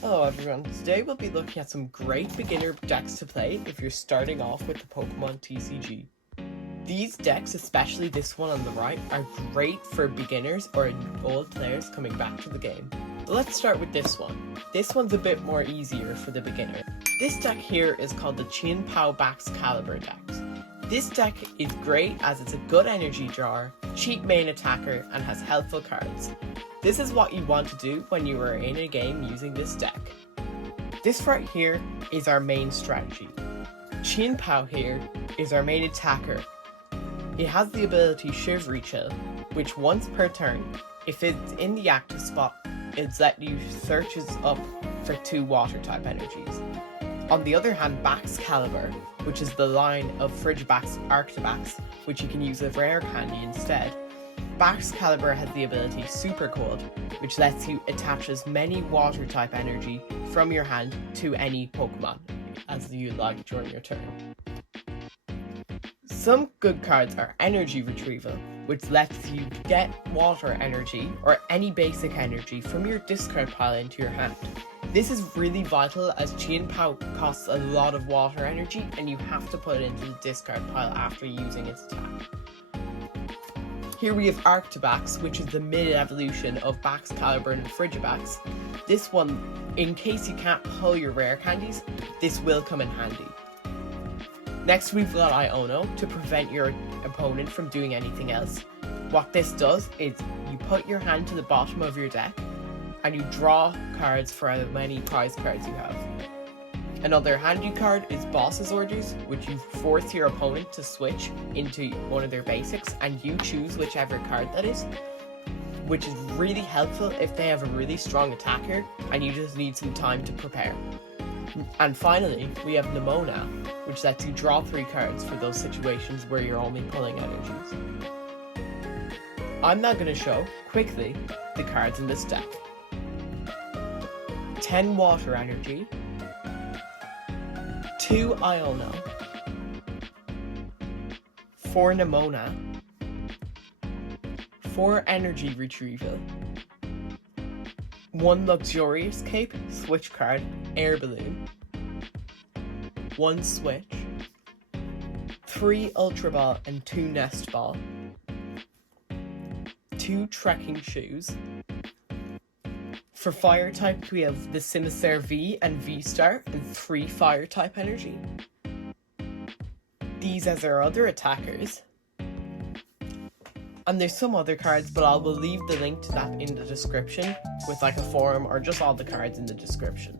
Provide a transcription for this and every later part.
Hello everyone, today we'll be looking at some great beginner decks to play if you're starting off with the Pokemon TCG. These decks, especially this one on the right, are great for beginners or old players coming back to the game. But let's start with this one. This one's a bit more easier for the beginner. This deck here is called the Chien-Pao Baxcalibur deck. This deck is great as it's a good energy drawer, cheap main attacker, and has helpful cards. This is what you want to do when you are in a game using this deck. This right here is our main strategy. Chien-Pao here is our main attacker. It has the ability Shivery Chill, which once per turn, if it's in the active spot, it's let you searches up for 2 water type energies. On the other hand, Baxcalibur, which is the line of Frigibax Arctibax, which you can use as rare candy instead. Baxcalibur has the ability Super Cold, which lets you attach as many water type energy from your hand to any Pokemon as you like during your turn. Some good cards are Energy Retrieval, which lets you get water energy or any basic energy from your discard pile into your hand. This is really vital as Chien-Pao costs a lot of water energy and you have to put it into the discard pile after using its attack. Here we have Arctibax, which is the mid-evolution of Baxcalibur and Frigibax. This one, in case you can't pull your rare candies, this will come in handy. Next we've got Iono to prevent your opponent from doing anything else. What this does is you put your hand to the bottom of your deck and you draw cards for how many prize cards you have. Another handy card is Boss's Orders, which you force your opponent to switch into one of their basics and you choose whichever card that is, which is really helpful if they have a really strong attacker and you just need some time to prepare. And finally, we have Nemona, which lets you draw 3 cards for those situations where you're only pulling energies. I'm now going to show, quickly, the cards in this deck. 10 water energy, 2 Iono, 4 Nemona, 4 energy retrieval, 1 luxurious cape, switch card, air balloon, 1 switch, 3 ultra ball and 2 nest ball, 2 trekking shoes. For fire types, we have the Sinister V and V-Star and 3 fire type energy. These as our other attackers. And there's some other cards, but I will leave the link to that in the description with like a forum or just all the cards in the description.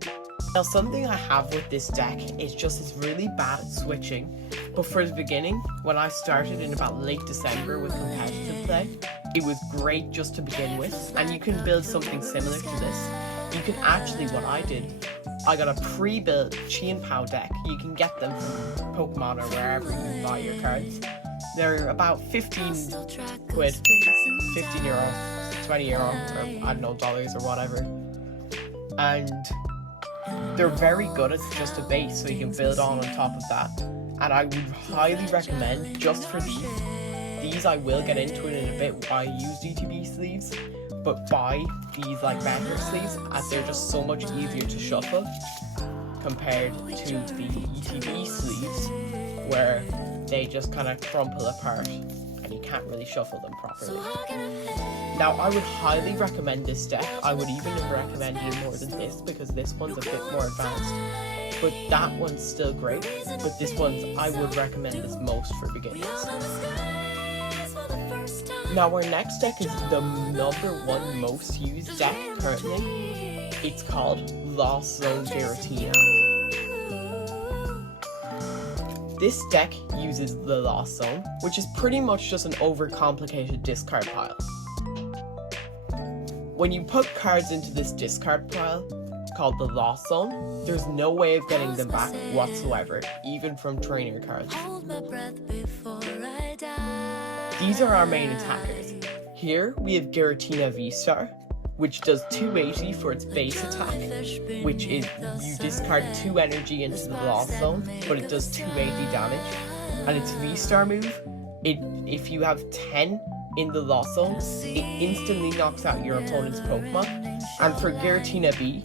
Now something I have with this deck is just it's really bad at switching, but for the beginning, when I started in about late December with competitive play, it was great just to begin with, and you can build something similar to this. You can actually, what I did, I got a pre-built Chien-Pao deck. You can get them from Pokemon or wherever you buy your cards. They're about 15 quid, 15 euro, 20 euro, or I don't know, dollars or whatever. And they're very good as just a base, so you can build on top of that. And I would highly recommend, just for these I will get into it in a bit why I use DTB sleeves, but buy these like better sleeves as they're just so much easier to shuffle compared to the ETB sleeves where they just kind of crumple apart and you can't really shuffle them properly. Now I would highly recommend this deck. I would even recommend it more than this because this one's a bit more advanced, but that one's still great, but this one's I would recommend this most for beginners. Now our next deck is the #1 most used deck currently. It's called Lost Zone Giratina. This deck uses the Lost Zone, which is pretty much just an overcomplicated discard pile. When you put cards into this discard pile, called the Lost Zone, there's no way of getting them back whatsoever, even from trainer cards. These are our main attackers. Here we have Giratina V-Star, which does 280 for its base attack, which is you discard 2 energy into the Lost Zone, but it does 280 damage. And its V-Star move, if you have 10 in the Lost Zone, it instantly knocks out your opponent's Pokemon. And for Giratina V,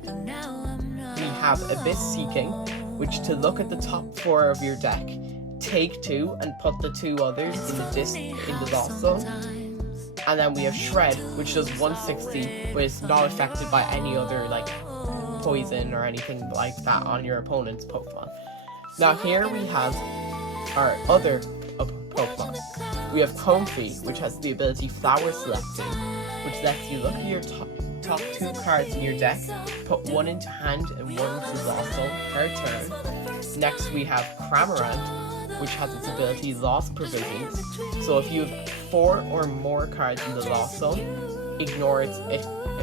we have Abyss Seeking, which to look at the top 4 of your deck, take 2 and put the 2 others in the lost zone. And then we have Shred, which does 160, but it's not affected by any other like poison or anything like that on your opponent's Pokemon. Now here we have our other Pokemon. We have Comfey, which has the ability Flower Selecting, which lets you look at your top 2 cards in your deck, put 1 into hand and 1 into lost zone per turn. Next we have Cramorant, which has its ability Lost Provisions. So if you have 4 or more cards in the lost zone, ignore its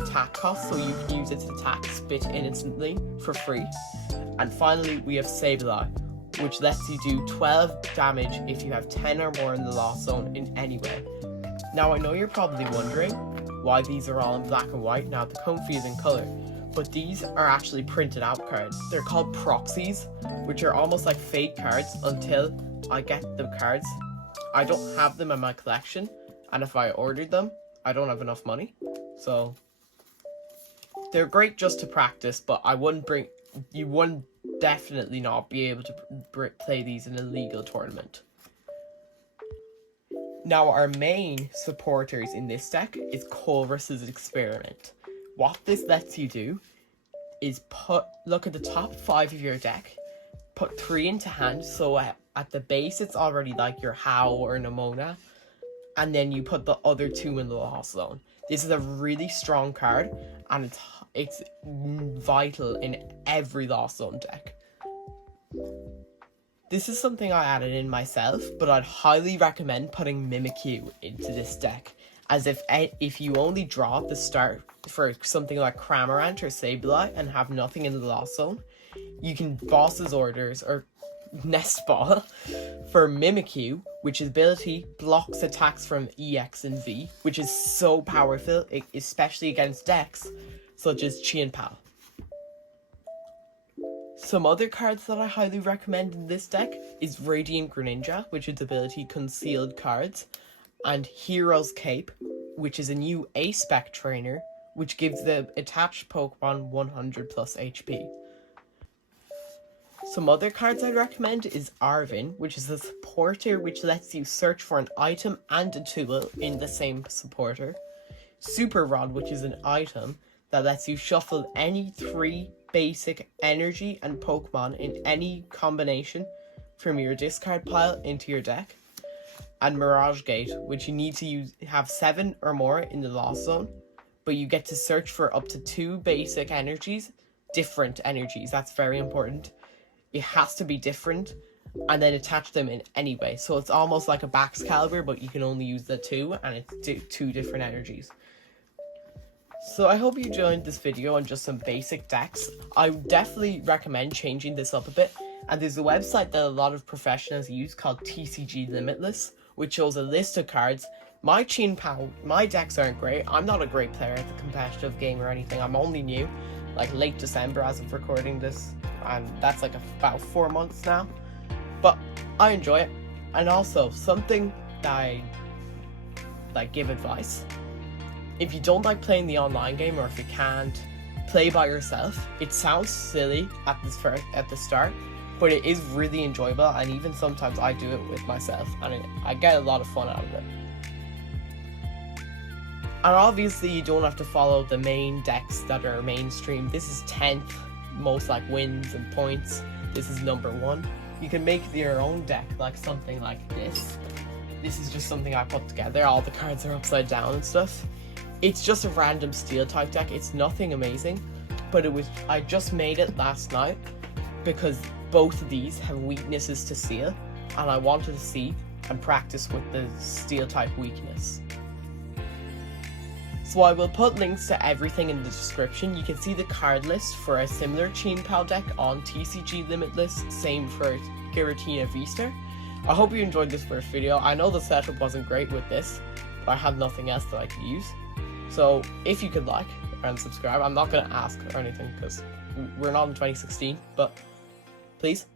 attack cost, so you can use its attack spit in instantly for free. And finally we have Sableye, which lets you do 12 damage if you have 10 or more in the lost zone in any way. Now I know you're probably wondering why these are all in black and white. Now the Comfey is in color, but these are actually printed out cards. They're called proxies, which are almost like fake cards until I get the cards. I don't have them in my collection, and if I ordered them, I don't have enough money. So they're great just to practice, but you wouldn't definitely not be able to play these in a legal tournament. Now our main supporters in this deck is Colress's Experiment. What this lets you do is look at the top 5 of your deck, put 3 into hand, so at the base it's already like your Howl or Nemona, and then you put the other 2 in the lost zone. This is a really strong card, and it's vital in every lost zone deck. This is something I added in myself, but I'd highly recommend putting Mimikyu into this deck, as if you only draw at the start for something like Cramorant or Sableye and have nothing in the lost zone, you can Boss's Orders or Nest Ball for Mimikyu, which ability blocks attacks from EX and V, which is so powerful, especially against decks such as Chien-Pao. Some other cards that I highly recommend in this deck is Radiant Greninja, which is ability Concealed Cards, and Hero's Cape, which is a new A-Spec trainer, which gives the attached Pokemon 100 plus HP. Some other cards I'd recommend is Arvin, which is a supporter which lets you search for an item and a tool in the same supporter. Super Rod, which is an item that lets you shuffle any 3 basic energy and Pokemon in any combination from your discard pile into your deck. And Mirage Gate, which you need to have 7 or more in the lost zone, but you get to search for up to 2 basic energies, different energies. That's very important. It has to be different, and then attach them in any way. So it's almost like a Baxcalibur, but you can only use the 2, and it's 2 different energies. So I hope you enjoyed this video on just some basic decks. I would definitely recommend changing this up a bit, and there's a website that a lot of professionals use called TCG Limitless, which shows a list of cards. My Chien-Pao, my decks aren't great. I'm not a great player at the competitive game or anything. I'm only new, like late December as of recording this, and that's like about 4 months now. But I enjoy it, and also something that I give advice. If you don't like playing the online game, or if you can't play by yourself, it sounds silly at the start, but it is really enjoyable, and even sometimes I do it with myself, and I get a lot of fun out of it. And obviously you don't have to follow the main decks that are mainstream. This is 10th most like wins and points. This is number 1. You can make your own deck, like something like this. This is just something I put together. All the cards are upside down and stuff. It's just a random steel type deck. It's nothing amazing, but I just made it last night because both of these have weaknesses to steel, and I wanted to see and practice with the steel type weakness. So I will put links to everything in the description. You can see the card list for a similar Chien-Pao deck on TCG Limitless, same for Giratina V-Star. I hope you enjoyed this first video. I know the setup wasn't great with this, but I have nothing else that I could use. So if you could like and subscribe, I'm not going to ask or anything because we're not in 2016, but please.